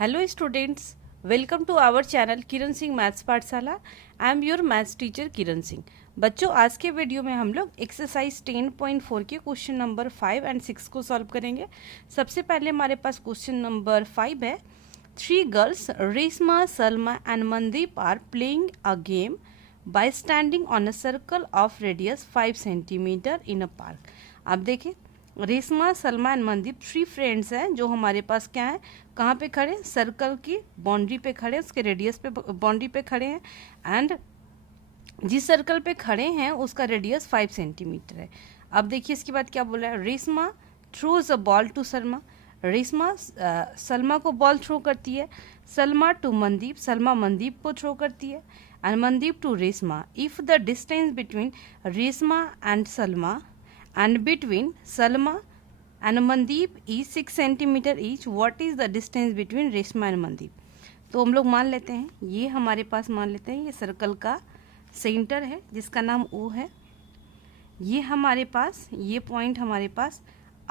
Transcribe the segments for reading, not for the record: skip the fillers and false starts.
Hello students, welcome to our channel Kiran Singh maths Pathshala. I am your maths teacher Kiran Singh. बच्चों, आज के video में हम लोग एक्सरसाइज 10.4 के क्वेश्चन नंबर 5 एंड 6 को सॉल्व करेंगे। सबसे पहले हमारे पास क्वेश्चन नंबर 5 है। 3 girls Reshma, Salma and Mandeep are playing a game by standing on a circle of radius 5 centimetre in a park. आप देखें, रेशमा, सलमा एंड मनदीप 3 फ्रेंड्स हैं जो हमारे पास क्या है, कहाँ पे खड़े हैं, सर्कल की बाउंड्री पे खड़े हैं, उसके रेडियस पे बाउंड्री पे खड़े हैं। एंड जिस सर्कल पे खड़े हैं उसका रेडियस 5 सेंटीमीटर है। अब देखिए इसके बाद क्या बोला है। Reshma throws a ball to Salma. Reshma Salma को बॉल थ्रो करती है। सलमा टू मनदीप, सलमा मनदीप को थ्रो करती है। And Mandeep to Reshma. If the distance between Reshma and Salma and between Salma and Mandeep is 6 centimeter each, what is the distance between Reshma and Mandeep? तो हम लोग मान लेते हैं, ये हमारे पास मान लेते हैं ये सर्कल का सेंटर है जिसका नाम O है। ये हमारे पास ये पॉइंट हमारे पास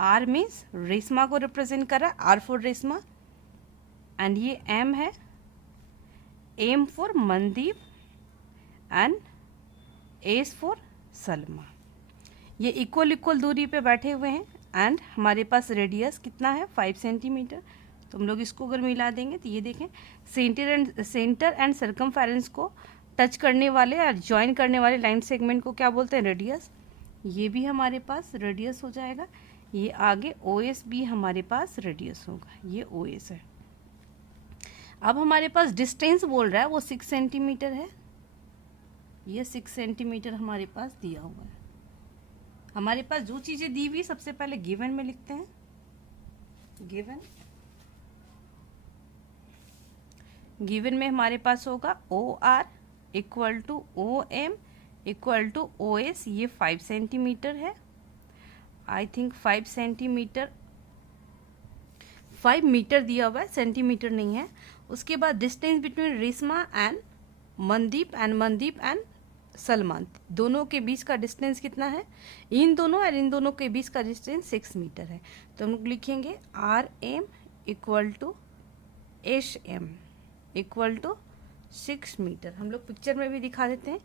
R मीन्स रेशमा को रिप्रेजेंट कर रहा है, R फॉर रेशमा। एंड ये M है, M for Mandeep and S for Salma. ये इक्वल दूरी पे बैठे हुए हैं। एंड हमारे पास रेडियस कितना है, 5 सेंटीमीटर। तो हम लोग इसको अगर मिला देंगे तो ये देखें, सेंटर एंड सर्कमफेरेंस को टच करने वाले और ज्वाइन करने वाले लाइन सेगमेंट को क्या बोलते हैं, रेडियस। ये भी हमारे पास रेडियस हो जाएगा। ये आगे OS भी हमारे पास रेडियस होगा, ये OS है। अब हमारे पास डिस्टेंस बोल रहा है वो 6 सेंटीमीटर है। ये 6 सेंटीमीटर हमारे पास दिया हुआ है। हमारे पास जो चीज़ें दी हुई सबसे पहले गिवन में लिखते हैं। गिवन में हमारे पास होगा OR equal to OM equal to OS। ये 5 सेंटीमीटर है। आई थिंक 5 सेंटीमीटर, 5 मीटर दिया हुआ है, सेंटीमीटर नहीं है। उसके बाद distance between Reshma and Mandeep and Salman, दोनों के बीच का डिस्टेंस कितना है, इन दोनों के बीच का डिस्टेंस 6 मीटर है। तो हम लोग लिखेंगे RM equal to HM equal to 6 metre. हम लोग पिक्चर में भी दिखा देते हैं।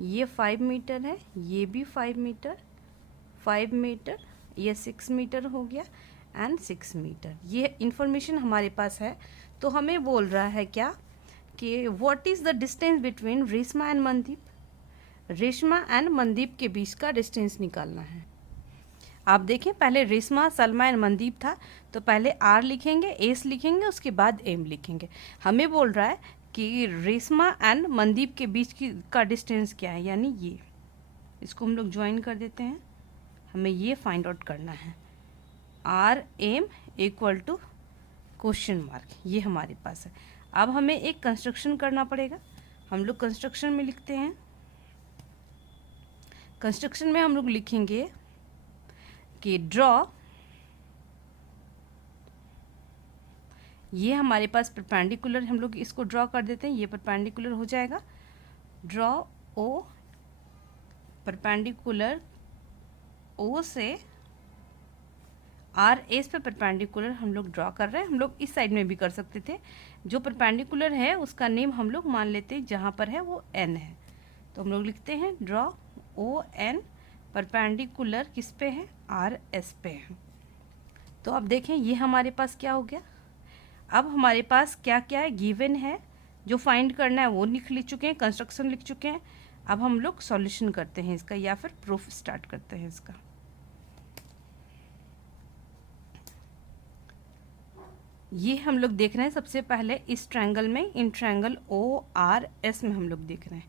ये 5 मीटर है, ये भी 5 मीटर, 5 मीटर, ये 6 मीटर हो गया एंड 6 मीटर। ये इंफॉर्मेशन हमारे पास है। तो हमें बोल रहा है क्या कि what is the distance between Reshma and Mandeep. Reshma and Mandeep के बीच का डिस्टेंस निकालना है। आप देखें, पहले रेशमा, सलमा एंड मनदीप था तो पहले R लिखेंगे, S लिखेंगे, उसके बाद M लिखेंगे। हमें बोल रहा है कि रेशमा एंड मनदीप के बीच का डिस्टेंस क्या है, यानी ये। इसको हम लोग ज्वाइन कर देते हैं। हमें ये फाइंड आउट करना है। RM equal to question mark, ये हमारे पास है। अब हमें एक कंस्ट्रक्शन करना पड़ेगा। हम लोग कंस्ट्रक्शन में लिखते हैं। कंस्ट्रक्शन में हम लोग लिखेंगे कि ड्रॉ, ये हमारे पास परपेंडिकुलर, हम लोग इसको ड्रॉ कर देते हैं, ये परपेंडिकुलर हो जाएगा। ड्रॉ O परपेंडिकुलर O से RS पे परपेंडिकुलर हम लोग ड्रॉ कर रहे हैं। हम लोग इस साइड में भी कर सकते थे। जो परपेंडिकुलर है उसका नेम हम लोग मान लेते हैं, जहाँ पर है वो N है। तो हम लोग लिखते हैं ड्रॉ ON परपेंडिकुलर किस पे है, RS पे है। तो अब देखें ये हमारे पास क्या हो गया। अब हमारे पास क्या क्या है, गिवन है, जो फाइंड करना है वो लिख चुके हैं, कंस्ट्रक्शन लिख चुके हैं। अब हम लोग सॉल्यूशन करते हैं इसका, या फिर प्रूफ स्टार्ट करते हैं इसका। ये हम लोग देख रहे हैं सबसे पहले इस ट्रायंगल में, इन ट्रायंगल ORS में हम लोग देख रहे हैं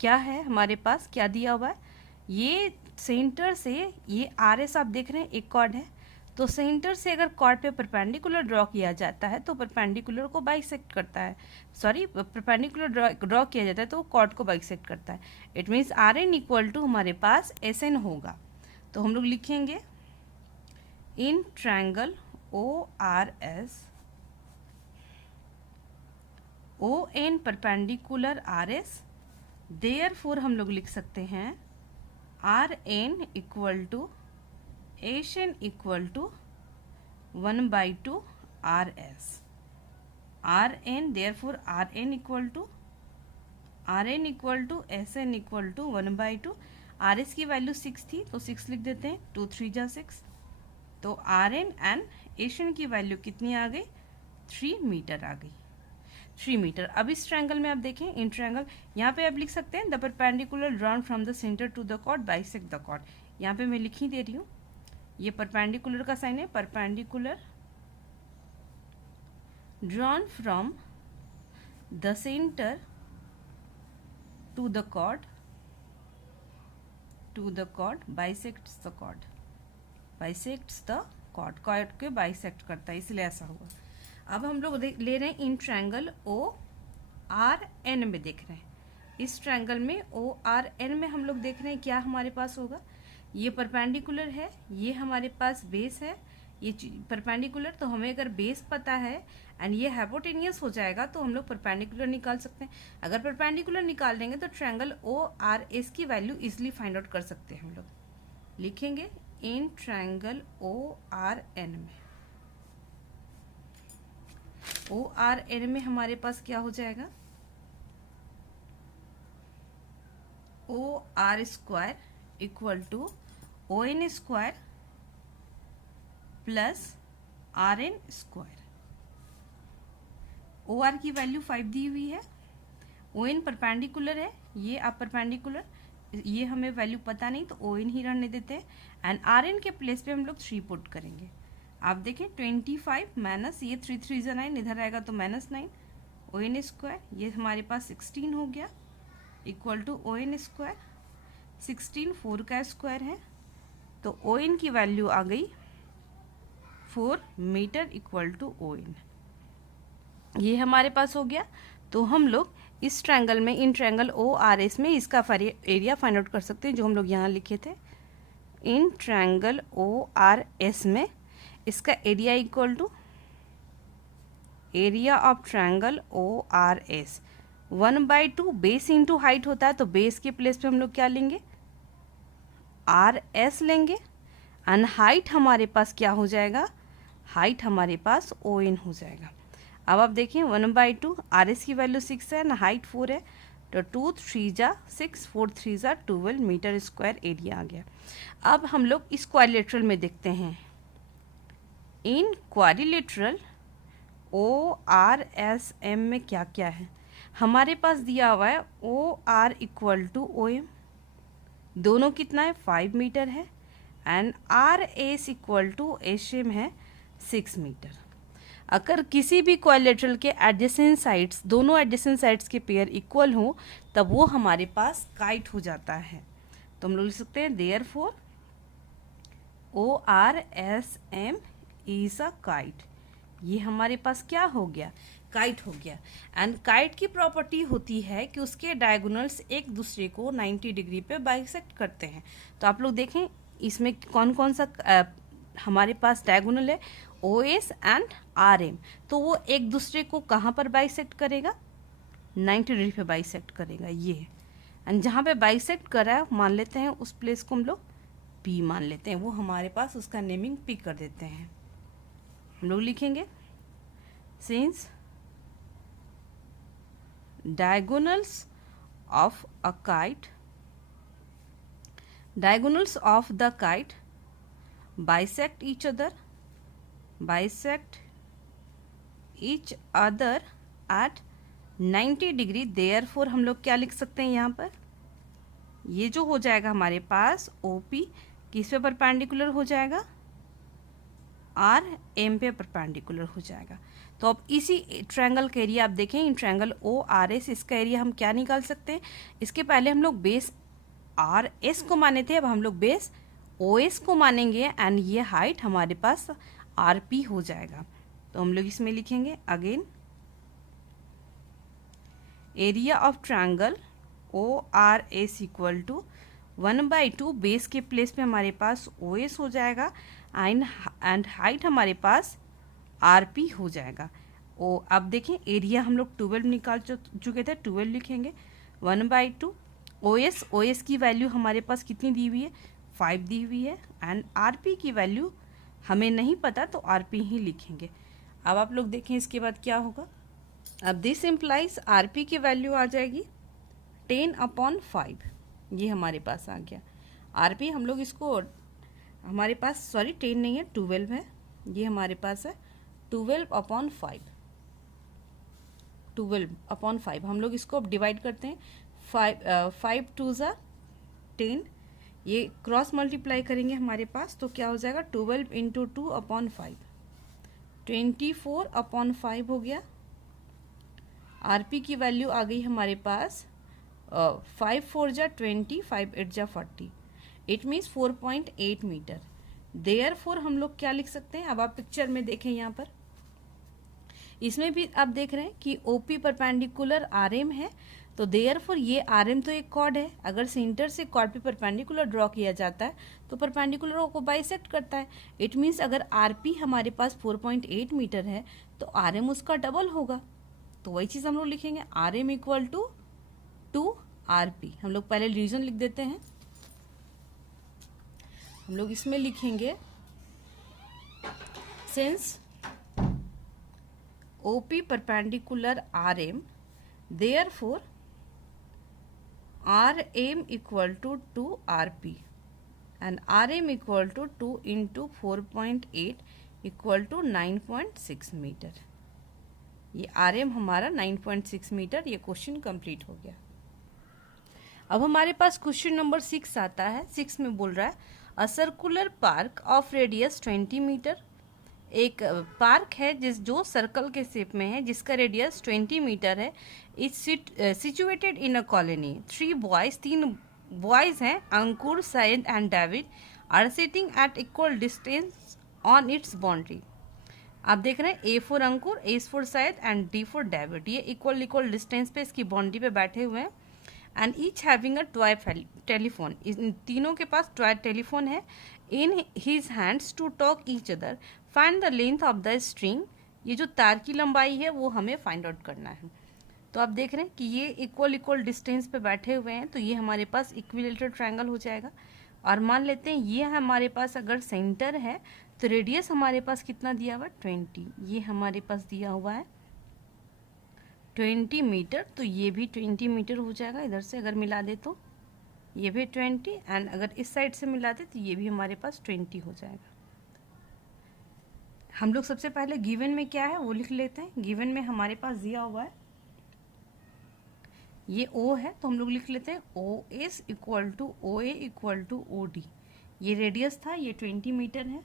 क्या है हमारे पास, क्या दिया हुआ है। ये सेंटर से ये RS आप देख रहे हैं एक कॉर्ड है। तो सेंटर से अगर कॉर्ड पे परपेंडिकुलर ड्रॉ किया जाता है तो परपेंडिकुलर को बाइसेक्ट करता है, परपेंडिकुलर ड्रॉ किया जाता है तो कॉर्ड को बाइसेक्ट करता है। It means RN equal to हमारे पास SN होगा। तो हम लोग लिखेंगे in triangle ORS ON perpendicular RS, therefore हम लोग लिख सकते हैं RN equal to HN equal to 1/2 RS। R N, therefore R N equal to S N equal to 1/2। R S की वैल्यू 6 थी तो 6 लिख देते हैं, 2 3 जा 6, तो R N and S N की वैल्यू कितनी आ गई, 3 मीटर आ गई, 3 मीटर। अब इस ट्रायंगल में आप देखें, इन ट्रायंगल यहाँ पे आप लिख सकते हैं the perpendicular drawn from the centre to the chord bisect the chord. यहाँ पे मैं लिख ही दे रही हूँ, ये परपेंडिकुलर का साइन है, perpendicular drawn from the centre to the chord bisects the chord, bisects the chord, chord के बाइसेक्ट करता है, इसलिए ऐसा हुआ। अब हम लोग ले रहे हैं in triangle O R N में देख रहे हैं, इस ट्रायंगल में ओ आर एन में हम लोग देख रहे हैं क्या हमारे पास होगा, ये परपेंडिकुलर है, ये हमारे पास बेस है, ये परपेंडिकुलर, तो हमें अगर बेस पता है एंड ये हाइपोटेनियस हो जाएगा तो हम लोग परपेंडिकुलर निकाल सकते हैं। अगर परपेंडिकुलर निकाल देंगे तो ट्रायंगल ओ आर एस की वैल्यू इजिली फाइंड आउट कर सकते हैं। हम लोग लिखेंगे in triangle O R N में, ओ आर एन में हमारे पास क्या हो जाएगा, O R square equal to O N square plus R N square. O R की वैल्यू 5 दी हुई है, ओ एन परपेंडिकुलर है, ये आप परपेंडिकुलर, ये हमें वैल्यू पता नहीं तो ओ एन ही रहने देते हैं, एंड आर एन के प्लेस पे हम लोग 3 पुट करेंगे। आप देखें 25 माइनस ये 3 3 जा 9, इधर आएगा तो -9, ओ एन स्क्वायर, ये हमारे पास 16 हो गया, equal to O N square, 16 4 का स्क्वायर है, तो ओ एन की वैल्यू आ गई 4 metre equal to O N, ये हमारे पास हो गया। तो हम लोग इस ट्रायंगल में, in triangle O R S में इसका एरिया फाइंड आउट कर सकते हैं, जो हम लोग यहाँ लिखे थे, in triangle O R S में इसका area equal to area of triangle O R S 1/2, base into height होता है, तो बेस के प्लेस पे हम लोग क्या लेंगे, आर एस लेंगे, एंड हाइट हमारे पास क्या हो जाएगा, हाइट हमारे पास ओ एन हो जाएगा। अब आप देखिए 1/2, आर एस की वैल्यू 6 है ना, हाइट 4 है, तो 2 3 जा 6, 4 3 जा 12 मीटर स्क्वायर एरिया आ गया। अब हम लोग इस क्वाड्रिलेटरल में देखते हैं, in quadrilateral O R S M में क्या क्या है, हमारे पास दिया हुआ है O R equal to O M, दोनों कितना है 5 मीटर है, and R S equal to S M है 6 मीटर। अगर किसी भी क्वाड्रिलेटरल के एडजेसेंट साइड्स, दोनों एडजेसेंट साइड्स के पेयर इक्वल हो तब वो हमारे पास काइट हो जाता है, तो हम लोग लिख सकते हैं therefore O R S M is a kite, ये हमारे पास क्या हो गया, काइट हो गया। एंड काइट की प्रॉपर्टी होती है कि उसके डायगोनल्स एक दूसरे को 90 डिग्री पे बाइसेक्ट करते हैं। तो आप लोग देखें इसमें कौन कौन सा हमारे पास डायगोनल है, O S and R M, तो वो एक दूसरे को कहाँ पर बाइसेक्ट करेगा, 90 डिग्री पे बाइसेक्ट करेगा, ये। एंड जहाँ पे बाइसेक्ट कर रहा है मान लेते हैं उस प्लेस को हम लोग पी मान लेते हैं, वो हमारे पास उसका नेमिंग पी कर देते हैं। हम लोग लिखेंगे since diagonals of a kite, diagonals of the kite bisect each other at 90 degree, therefore हम लोग क्या लिख सकते हैं यहाँ पर, ये जो हो जाएगा हमारे पास OP किस पे परपेंडिकुलर हो जाएगा, आर एम पे परपेंडिकुलर हो जाएगा। तो अब इसी ट्रायंगल का एरिया आप देखें, in triangle O R S, इसका एरिया हम क्या निकाल सकते हैं, इसके पहले हम लोग बेस आर एस को माने थे, अब हम लोग बेस ओ एस को मानेंगे, एंड ये हाइट हमारे पास आर पी हो जाएगा। तो हम लोग इसमें लिखेंगे again area of triangle O R S equal to 1/2, base के प्लेस पे हमारे पास ओ एस हो जाएगा, एंड हाइट हमारे पास आर पी हो जाएगा। अब देखें एरिया हम लोग 12 निकाल चुके थे, 12 लिखेंगे 1/2, ओ एस की वैल्यू हमारे पास कितनी दी हुई है, 5 दी हुई है, एंड आर पी की वैल्यू हमें नहीं पता तो आर पी ही लिखेंगे। अब आप लोग देखें इसके बाद क्या होगा, अब दिस इम्प्लाइज आरपी की वैल्यू आ जाएगी 10/5, ये हमारे पास आ गया। आरपी हम लोग इसको, हमारे पास सॉरी 10 नहीं है 12 है, ये हमारे पास है 12/5। 12/5 हम लोग इसको अब डिवाइड करते हैं। 5 2 ज़ा 10, ये क्रॉस मल्टीप्लाई करेंगे हमारे पास तो क्या हो जाएगा 12 इंटू 2/5, 24/5 हो गया। आरपी की वैल्यू आ गई हमारे पास 5 4 जा 20, 5 8 जा 40, इट मीन्स 4.8 मीटर। देयरफॉर हम लोग क्या लिख सकते हैं, अब आप पिक्चर में देखें यहाँ पर, इसमें भी आप देख रहे हैं कि ओपी परपेंडिकुलर आरएम है, तो देयरफॉर ये आरएम तो एक कॉर्ड है, अगर सेंटर से कॉर्ड पे परपेंडिकुलर ड्रॉ किया जाता है तो परपेंडिकुलर को बाइसेक्ट करता है। इट मीन्स अगर आरपी हमारे पास 4.8 मीटर है तो आरएम उसका डबल होगा, तो वही चीज़ हम लोग लिखेंगे आरएम इक्वल टू 2 आरपी। हम लोग पहले रीजन लिख देते हैं, हम लोग इसमें लिखेंगे since OP perpendicular RM, therefore RM equal to 2 RP and RM equal to 2 into 4.8 equal to 9.6 metre. ये RM हमारा 9.6 मीटर, ये क्वेश्चन कंप्लीट हो गया। अब हमारे पास क्वेश्चन नंबर 6 आता है। 6 में बोल रहा है a circular park of radius 20 metre, एक पार्क है जो सर्कल के शेप में है जिसका रेडियस 20 मीटर है, is situated in a colony. 3 boys, 3 boys हैं, Ankur, Syed and David, are sitting at equal distance on its boundary. आप देख रहे हैं A for Ankur, A for Syed and D for David, ये इक्वल डिस्टेंस पे इसकी बाउंड्री पे बैठे हुए हैं। And each having a toy telephone, इन तीनों के पास टॉय टेलीफोन है। In his hands to talk each other, find the length of the string, ये जो तार की लंबाई है वो हमें फाइंड आउट करना है। तो आप देख रहे हैं कि ये इक्वल डिस्टेंस पे बैठे हुए हैं, तो ये हमारे पास इक्विलेटरल ट्रायंगल हो जाएगा। और मान लेते हैं ये हमारे पास अगर सेंटर है तो रेडियस हमारे पास कितना दिया हुआ है 20, ये हमारे पास दिया हुआ है 20 मीटर, तो ये भी 20 मीटर हो जाएगा। इधर से अगर मिला दे तो ये भी 20, एंड अगर इस साइड से मिला दे तो ये भी हमारे पास 20 हो जाएगा। हम लोग सबसे पहले गिवन में क्या है वो लिख लेते हैं। गिवन में हमारे पास दिया हुआ है ये O है, तो हम लोग लिख लेते हैं OS equal to OA equal to OD, ये रेडियस था, ये 20 मीटर है।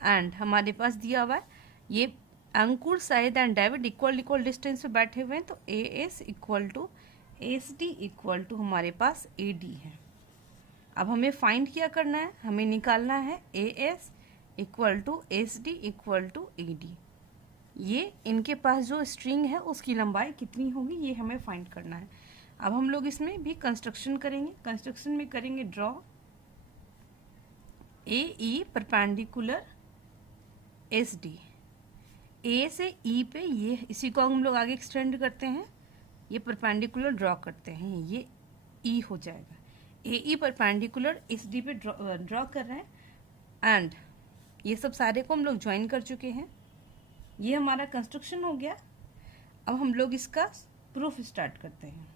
एंड हमारे पास दिया हुआ है ये Ankur, Syed and David equal distance पे बैठे हुए हैं, तो AS equal to SD equal to हमारे पास AD है। अब हमें फाइंड क्या करना है, हमें निकालना है AS equal to SD equal to AD, ये इनके पास जो स्ट्रिंग है उसकी लंबाई कितनी होगी ये हमें फाइंड करना है। अब हम लोग इसमें भी कंस्ट्रक्शन करेंगे। कंस्ट्रक्शन में करेंगे draw AE perpendicular SD, A से E पे, ये इसी को हम लोग आगे एक्सटेंड करते हैं, ये परपेंडिकुलर ड्रॉ करते हैं, ये E हो जाएगा। AE परपेंडिकुलर SD पे ड्रॉ कर रहे हैं एंड ये सब सारे को हम लोग ज्वाइन कर चुके हैं। ये हमारा कंस्ट्रक्शन हो गया। अब हम लोग इसका प्रूफ स्टार्ट करते हैं।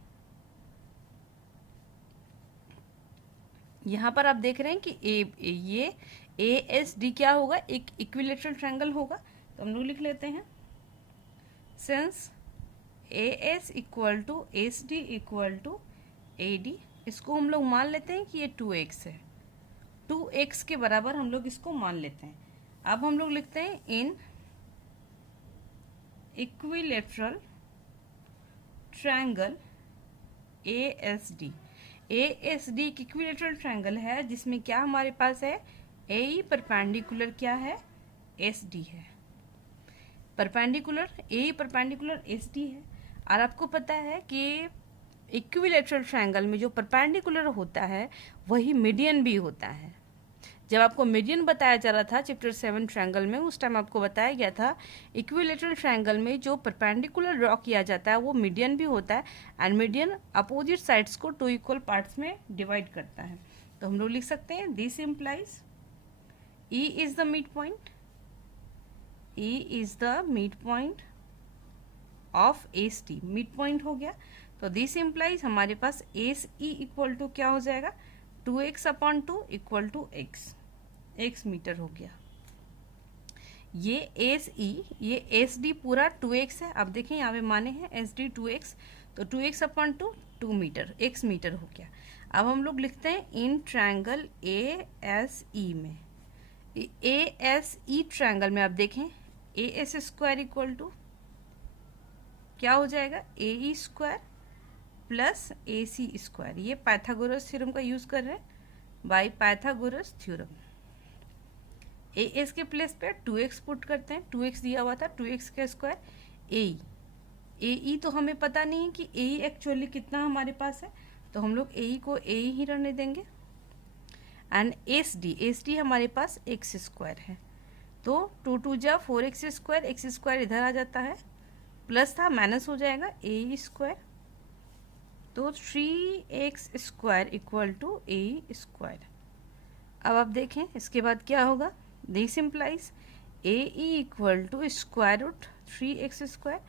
यहाँ पर आप देख रहे हैं कि ये ASD क्या होगा, एक इक्विलेटरल ट्रायंगल होगा, तो हम लोग लिख लेते हैं since AS equal to SD equal to AD, इसको हम लोग मान लेते हैं कि ये 2x है, 2x के बराबर हम लोग इसको मान लेते हैं। अब हम लोग लिखते हैं इन इक्विलेटरल ट्रायंगल ASD। ASD एक इक्विलेटरल ट्रायंगल है जिसमें क्या हमारे पास है AE परपेंडिकुलर क्या है SD है, परपेंडिकुलर AE परपेंडिकुलर SD है। और आपको पता है कि इक्विलेटरल ट्रायंगल में जो परपेंडिकुलर होता है वही मीडियन भी होता है। जब आपको मीडियन बताया जा रहा था चैप्टर 7 ट्रायंगल में, उस टाइम आपको बताया गया था इक्विलेटरल ट्रायंगल में जो परपेंडिकुलर ड्रॉ किया जाता है वो मीडियन भी होता है, एंड मीडियन अपोजिट साइड्स को 2 इक्वल पार्ट्स में डिवाइड करता है। तो हम लोग लिख सकते हैं this implies E is the mid point, E is the mid point of S T, mid point हो गया। तो दिस इम्प्लाइज हमारे पास एस ई इक्वल टू क्या हो जाएगा, 2x upon 2 equal to x metre हो गया। ये एस ई, ये एस डी पूरा 2x है। अब देखें यहाँ पे माने हैं एस डी 2x, तो 2x upon 2 2 metre, x metre हो गया। अब हम लोग लिखते हैं in triangle A S E में, ए एस ई ट्रायंगल में आप देखें A S square equal to क्या हो जाएगा, A E square plus A C square. ये पाइथागोरस थ्योरम का यूज कर रहे हैं, by Pythagoras theorem. A S के प्लेस पे 2x पुट करते हैं, 2x दिया हुआ था, 2x का स्क्वायर ए ई तो हमें पता नहीं है कि ए ई एक्चुअली कितना हमारे पास है, तो हम लोग ए ई को ए ही रहने देंगे। एंड एस डी हमारे पास एक्स स्क्वायर है, तो 2 2 जा 4x स्क्वायर, एक्स स्क्वायर इधर आ जाता है, प्लस था माइनस हो जाएगा ए स्क्वायर, तो 3x square equal to A square. अब आप देखें इसके बाद क्या होगा, this implies A E equal to square root 3x square,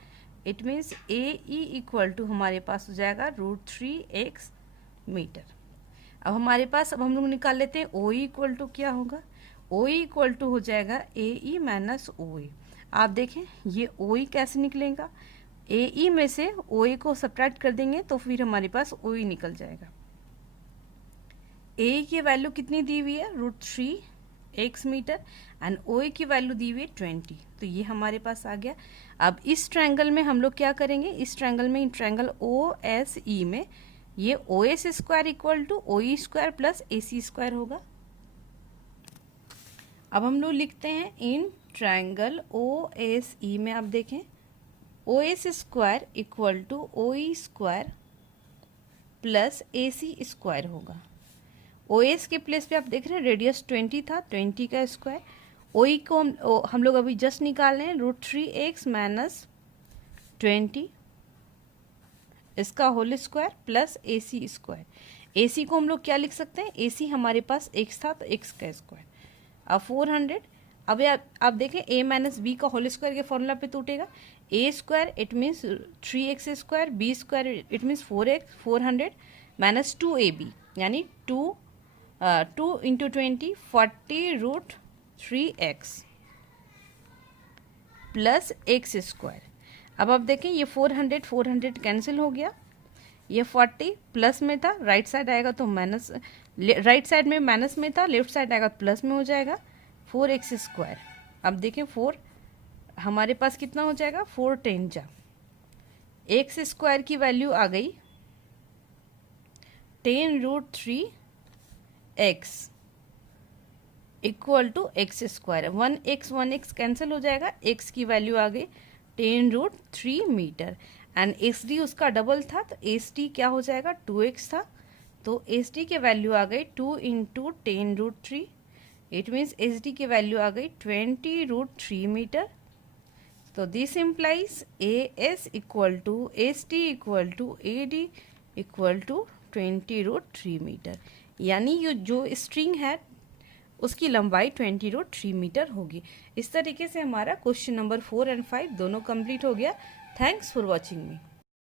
it means A E equal to हमारे पास हो जाएगा √3x मीटर। अब हमारे पास, अब हम लोग निकाल लेते हैं ओ ई इक्वल टू क्या होगा, ओ ई इक्वल टू हो जाएगा ए ई माइनस ओ ई। आप देखें ये ओ ई कैसे निकलेगा, ए ई में से ओ ई को सब्ट्रैक्ट कर देंगे तो फिर हमारे पास ओ ई निकल जाएगा। ए की वैल्यू कितनी दी हुई है, √3x मीटर, एंड ओ की वैल्यू दी हुई है 20, तो ये हमारे पास आ गया। अब इस ट्रायंगल में हम लोग क्या करेंगे, इस ट्रायंगल में, ट्रायंगल ओ एस ई में ये O S square equal to O E square plus A C square होगा। अब हम लोग लिखते हैं in triangle O S E में आप देखें O S square equal to O E square plus A C square होगा। ओ एस के प्लेस पे आप देख रहे हैं रेडियस 20 था, 20 का स्क्वायर, ओ ई को हम लोग अभी जस्ट निकाल रहे हैं √3x माइनस 20 इसका whole square plus A C square. ए सी को हम लोग क्या लिख सकते हैं, ए सी हमारे पास x था तो x का स्क्वायर। अब 400, अब आप देखें a माइनस बी का होल स्क्वायर के फॉर्मूला पे टूटेगा, a square it means 3x square, b square it means 4x 400 minus 2ab यानी 2 into 20 40√3x plus x square. अब आप देखें ये 400 कैंसिल हो गया, ये 40 प्लस में था, राइट साइड आएगा तो माइनस, राइट साइड में माइनस में था, लेफ्ट साइड आएगा तो प्लस में हो जाएगा 4x स्क्वायर। अब देखें 4 हमारे पास कितना हो जाएगा, 4 10 जा, x स्क्वायर की वैल्यू आ गई 10√3x equal to X square. 1x cancel हो जाएगा, x की वैल्यू आ गई 10√3 मीटर, एंड एस डी उसका डबल था तो एस डी क्या हो जाएगा, 2x था, तो एस डी की वैल्यू आ गई 2 into 10√3, it means S D की वैल्यू आ गई 20√3 मीटर। तो this implies A S equal to S D equal to A D equal to 20√3 metre, यानी ये जो स्ट्रिंग है उसकी लंबाई 20√3 मीटर होगी। इस तरीके से हमारा क्वेश्चन नंबर 4 एंड 5 दोनों कंप्लीट हो गया। Thanks for watching me.